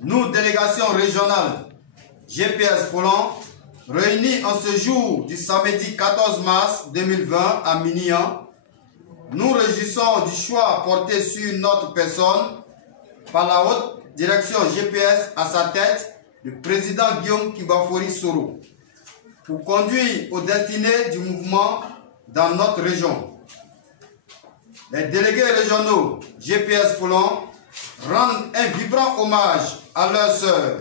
Nous, délégation régionale GPS Folon, réunis en ce jour du samedi 14 mars 2020 à Minian, nous réjouissons du choix porté sur notre personne par la haute direction GPS à sa tête, le président Guillaume Kibafori Soro, pour conduire aux destinées du mouvement dans notre région. Les délégués régionaux GPS Folon rendent un vibrant hommage à leur sœur,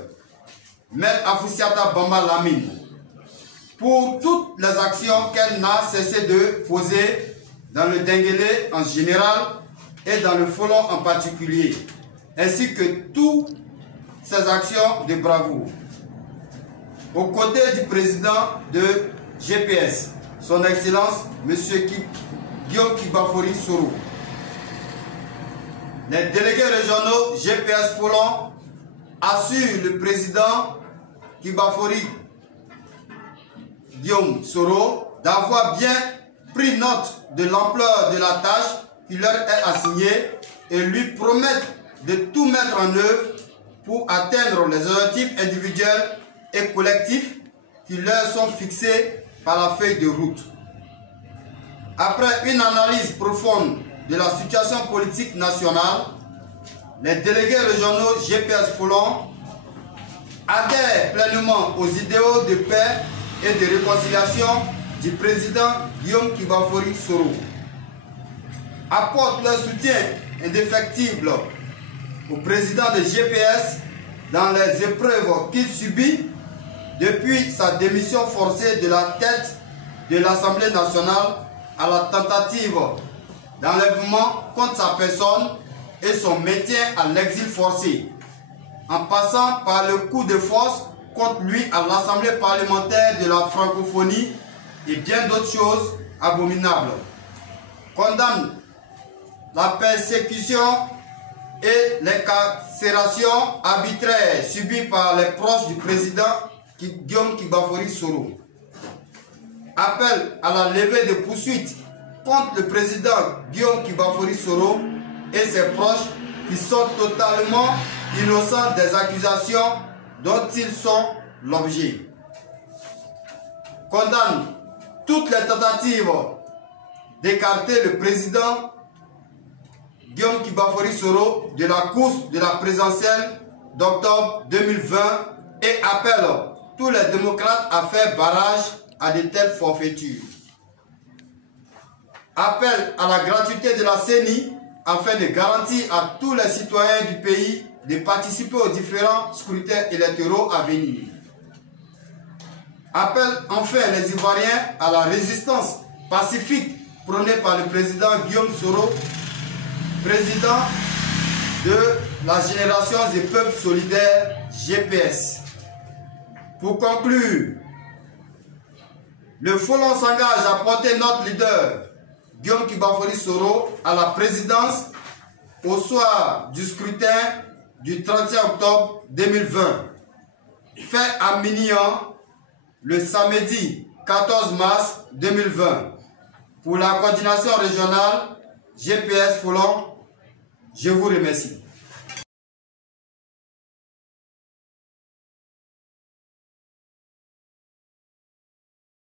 Maître Afoussiata Bamba Lamine, pour toutes les actions qu'elle n'a cessé de poser dans le Denguélé en général et dans le Folon en particulier, ainsi que toutes ses actions de bravoure. Aux côtés du président de GPS, son Excellence M. Guillaume Kibafori Soro. Les délégués régionaux GPS Folon assurent le président Kibafori Guillaume Soro d'avoir bien pris note de l'ampleur de la tâche qui leur est assignée et lui promettent de tout mettre en œuvre pour atteindre les objectifs individuels et collectifs qui leur sont fixés par la feuille de route. Après une analyse profonde de la situation politique nationale, les délégués régionaux GPS Folon adhèrent pleinement aux idéaux de paix et de réconciliation du président Guillaume Kibafori Soro, apportent leur soutien indéfectible au président de GPS dans les épreuves qu'il subit depuis sa démission forcée de la tête de l'Assemblée nationale à la tentative d'enlèvement contre sa personne et son maintien à l'exil forcé, en passant par le coup de force contre lui à l'Assemblée parlementaire de la francophonie et bien d'autres choses abominables. Condamne la persécution et les carcérations arbitraires subies par les proches du président Guillaume Kibafori Soro. Appelle à la levée de poursuites contre le président Guillaume Kibafori Soro et ses proches qui sont totalement innocents des accusations dont ils sont l'objet. Condamne toutes les tentatives d'écarter le président Guillaume Kibafori Soro de la course de la présidentielle d'octobre 2020 et appelle tous les démocrates à faire barrage à de telles forfaitures. Appelle à la gratuité de la CENI afin de garantir à tous les citoyens du pays de participer aux différents scrutins électoraux à venir. Appelle enfin les Ivoiriens à la résistance pacifique prônée par le président Guillaume Soro, président de la Génération des Peuples Solidaires GPS. Pour conclure, le Folon s'engage à porter notre leader Guillaume Kibafori Soro à la présidence au soir du scrutin du 31 octobre 2020, fait à Minian le samedi 14 mars 2020. Pour la coordination régionale GPS Folon, je vous remercie.